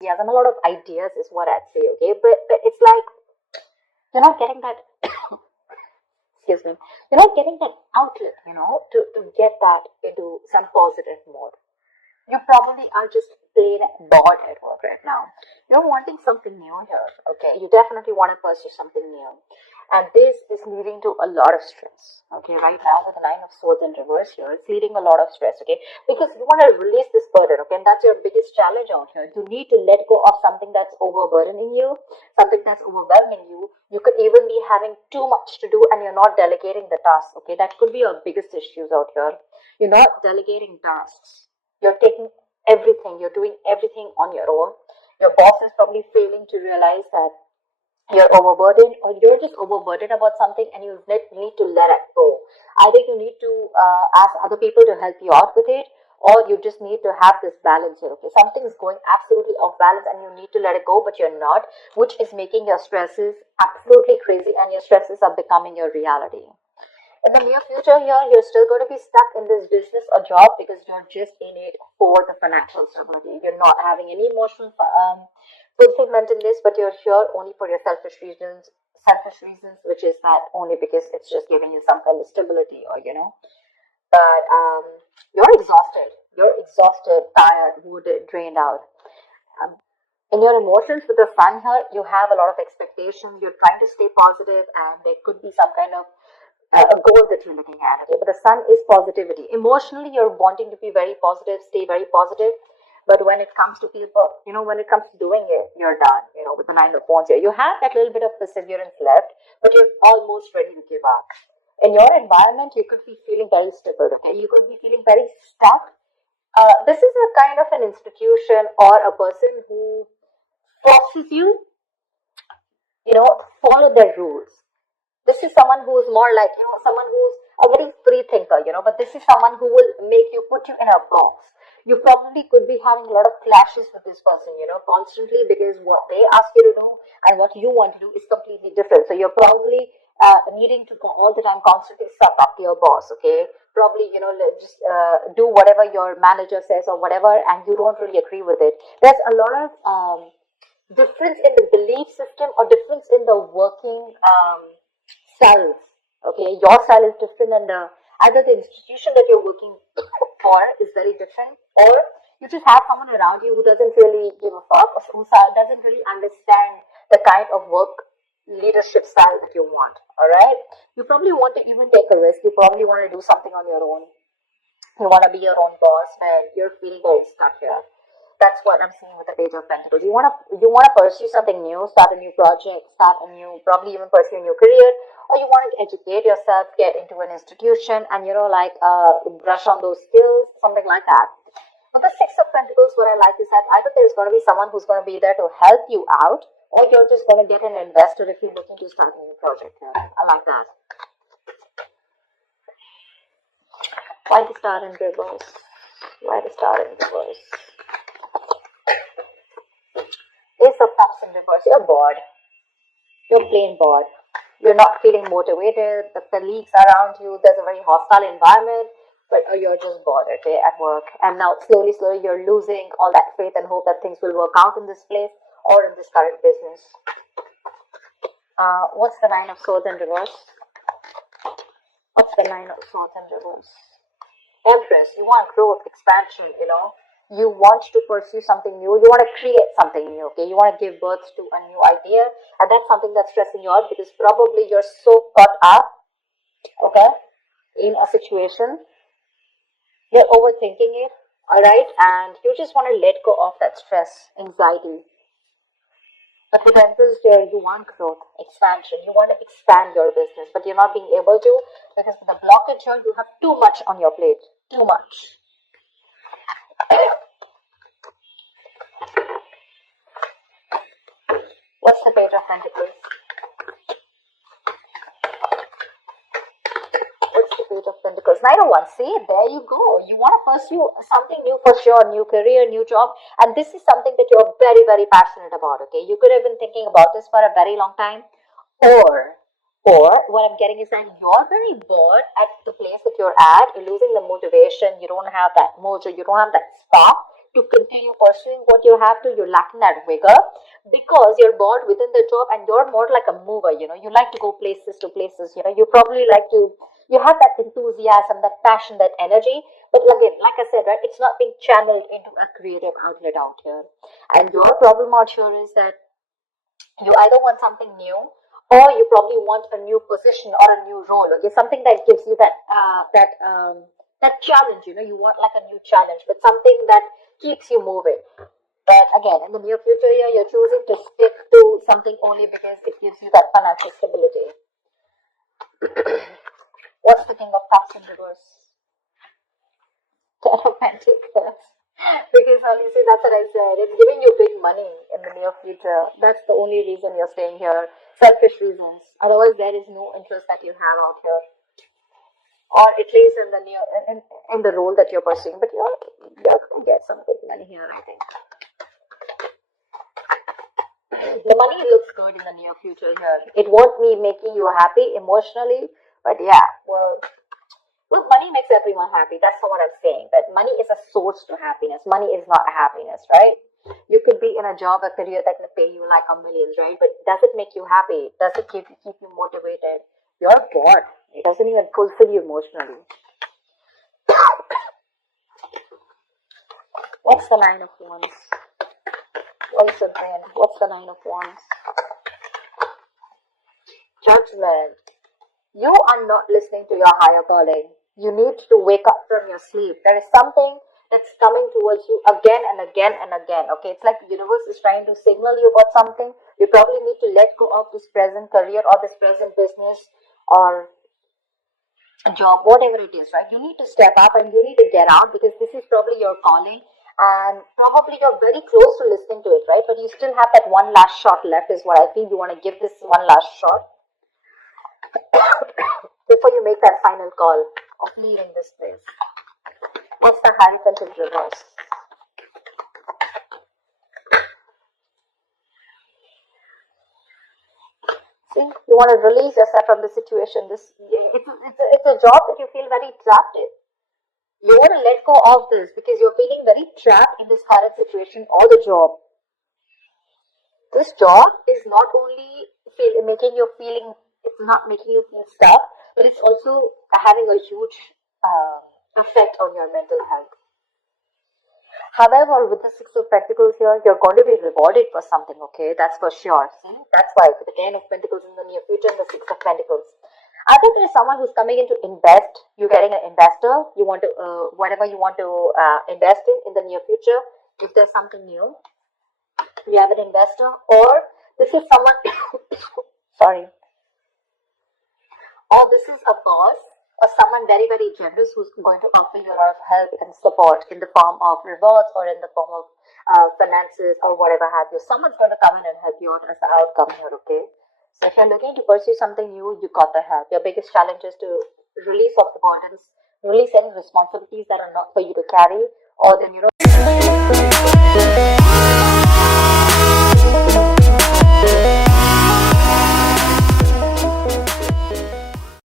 a lot of ideas is what I'd say, okay? But it's like you're not getting that, excuse me, you're not getting that outlet, to get that into some positive mode. You probably are just plain bored at work right now. You're wanting something new here, okay? You definitely want to pursue something new. And this is leading to a lot of stress, okay? Right now, with the Nine of Swords in reverse here, it's leading a lot of stress, okay? Because you want to release this burden, okay? And that's your biggest challenge out here. You need to let go of something that's overburdening you, something that's overwhelming you. You could even be having too much to do and you're not delegating the tasks, okay? That could be your biggest issues out here. You're not delegating tasks. You're taking everything, you're doing everything on your own. Your boss is probably failing to realize that you're overburdened, or you're just overburdened about something and you need to let it go. Either you need to ask other people to help you out with it, or you just need to have this balance here. Okay, something is going absolutely off balance and you need to let it go, but you're not, which is making your stresses absolutely crazy and your stresses are becoming your reality. In the near future here, you're still going to be stuck in this business or job because you're just in it for the financial stability. You're not having any emotional fulfillment in this, but you're here only for your selfish reasons, which is that only because it's just giving you some kind of stability, or. But you're exhausted. You're exhausted, tired, wounded, drained out. Um, in your emotions with the sun here, you have a lot of expectation. You're trying to stay positive, and there could be some kind of a goal that you're looking at. Okay, but the sun is positivity. Emotionally, you're wanting to be very positive, stay very positive. But when it comes to people, when it comes to doing it, you're done. With the Nine of Wands here, you have that little bit of perseverance left, but you're almost ready to give up. In your environment, you could be feeling very stupid. Okay, you could be feeling very stuck. This is a kind of an institution or a person who forces you, follow their rules. This is someone who is more like, someone who's a very free thinker, but this is someone who will make you, put you in a box. You probably could be having a lot of clashes with this person, constantly, because what they ask you to do and what you want to do is completely different. So you're probably needing to all the time constantly suck up to your boss, okay? Probably, just do whatever your manager says or whatever, and you don't really agree with it. There's a lot of difference in the belief system or difference in the working styles. Okay, your style is different, and either the institution that you're working for is very different, or you just have someone around you who doesn't really give a fuck, or who doesn't really understand the kind of work leadership style that you want. All right, you probably want to even take a risk. You probably want to do something on your own. You want to be your own boss, and you're feeling very stuck here. That's what I'm seeing with the Page of Pentacles. You wanna pursue something new, start a new project, probably even pursue a new career, or you want to educate yourself, get into an institution, and brush on those skills, something like that. But the Six of Pentacles, what I like is that either there's going to be someone who's going to be there to help you out, or you're just going to get an investor if you're looking to start a new project. I like that. Why the Star in reverse? Why the Star in reverse? Ace of Cups in reverse. You're bored. You're plain bored. You're not feeling motivated. The colleagues around you, there's a very hostile environment, but you're just bored, okay, at work. And now slowly, you're losing all that faith and hope that things will work out in this place or in this current business. What's the Nine of Swords in reverse? What's the Nine of Swords in reverse? Empress, you want growth, expansion, You want to pursue something new. You want to create something new, okay? You want to give birth to a new idea. And that's something that's stressing you out because probably you're so caught up, okay, in a situation. You're overthinking it, all right? And you just want to let go of that stress, anxiety. But with Empress here, you want growth, expansion. You want to expand your business, but you're not being able to because with the blockage here, you have too much on your plate. Too much. What's the Page of Pentacles? What's the Page of Pentacles? Nine of Wands. See, there you go. You want to pursue something new for sure. New career, new job. And this is something that you're very, very passionate about, okay? You could have been thinking about this for a very long time. Or what I'm getting is that you're very bored at the place that you're at. You're losing the motivation. You don't have that mojo. You don't have that spark to to continue pursuing what you have to. You're lacking that vigor because you're bored within the job and you're more like a mover, you like to go places to places, you probably like to, you have that enthusiasm, that passion, that energy. But again, like I said, right, it's not being channeled into a creative outlet out here. And your problem out here is that you either want something new or you probably want a new position or a new role, okay, something that gives you that challenge, you want like a new challenge, but something that keeps you moving. But again, in the near future here, you're choosing to stick to something only because it gives you that financial stability. What's the King of Cups in reverse? Ten of Pentacles. Because honestly, that's what I said. It's giving you big money in the near future. That's the only reason you're staying here. Selfish reasons. Otherwise, there is no interest that you have out here, or at least in the in the role that you're pursuing. But you're gonna get some good money here, I think. The money looks good in the near future here. It won't be making you happy emotionally, but yeah, well, money makes everyone happy. That's not what I'm saying. But money is a source to happiness. Money is not happiness, right? You could be in a job, a career that can pay you like a millions, right? But does it make you happy? Does it keep you motivated? You're bored. It doesn't even fulfill you emotionally. What's the Nine of Wands? What is the brain? What's the Nine of Wands? Judgment. You are not listening to your higher calling. You need to wake up from your sleep. There is something that's coming towards you again and again and again. Okay, it's like the universe is trying to signal you about something. You probably need to let go of this present career or this present business or a job, whatever it is, right? You need to step up and you need to get out because this is probably your calling. And probably you're very close to listening to it, right? But you still have that one last shot left is what I feel. You want to give this one last shot before you make that final call of leaving this place. What's the Hierophant in reverse? See, you want to release yourself from the situation. It's a job that you feel very trapped in. You want to let go of this because you're feeling very trapped in this current situation or the job. This job is not only making you feeling, it's not making you feel stuck, but it's also having a huge effect on your mental health. However, with the Six of Pentacles here, you're going to be rewarded for something, okay? That's for sure. See? That's why with the Ten of Pentacles in the near future and the Six of Pentacles. I think there is someone who's coming in to invest. You're getting an investor. You want to, whatever you want to invest in the near future. If there's something new, you have an investor. Or this is someone, sorry. Or this is a boss or someone very, very generous who's going to offer you a lot of help and support in the form of rewards or in the form of finances or whatever have you. Someone's going to come in and help you out as the outcome here, okay? So if you're looking to pursue something new, you got the help. Your biggest challenge is to release off the burdens, release any responsibilities that are not for you to carry, or then,